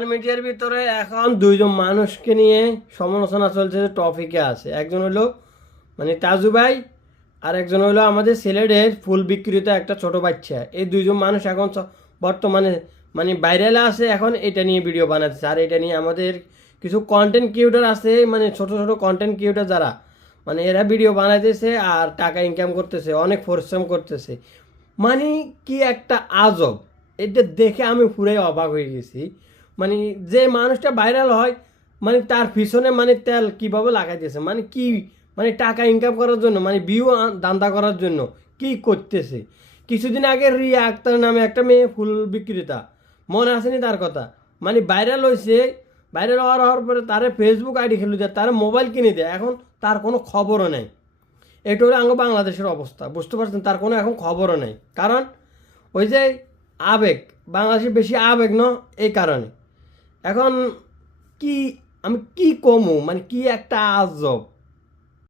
Social মিডিয়ার ভিতরে এখন দুইজন মানুষকে নিয়ে সমালোচনা চলছে যে টপিকে আছে। একজন হলো মানে তাজু ভাই, আর একজন হলো আমাদের সিলেটের ফুল বিক্রেতা একটা ছোট বাচ্চা। এই দুইজন মানুষ এখন বর্তমানে মানে ভাইরালে আছে, এখন এটা নিয়ে ভিডিও বানাচ্ছে। আর এটা নিয়ে আমাদের কিছু কন্টেন্ট ক্রিয়েটর আছে, মানে ছোট ছোট কন্টেন্ট ক্রিয়েটর যারা মানে এরা ভিডিও বানাইতেছে আর টাকা ইনকাম করতেছে, অনেক পরিশ্রম করতেছে। মানে কি একটা আজব! এটা দেখে আমি পুরাই অবাক হয়ে গেছি। মানে যে মানুষটা ভাইরাল হয়, মানে তার পিছনে মানে তেল কীভাবে লাগাইতেছে, মানে কি মানে টাকা ইনকাম করার জন্য, মানে ভিউ দান্দা করার জন্য কি করতেছে। কিছুদিন আগে রিয়া আক্তার নামে একটা মেয়ে ফুল বিক্রেতা, মনে আসেনি তার কথা? মানে ভাইরাল হয়েছে, ভাইরাল হওয়ার পরে তারে ফেসবুক আইডি খেলে দেয়, তার মোবাইল কিনে দেয়, এখন তার কোনো খবরও নেই। এটা হলো আঙ্গ বাংলাদেশের অবস্থা, বুঝতে পারছেন? তার কোনো এখন খবরও নেই, কারণ ওই যে আবেগ, বাংলাদেশে বেশি আবেগ ন, এই কারণে। এখন কি আমি কি কমু, মানে কি একটা আজব!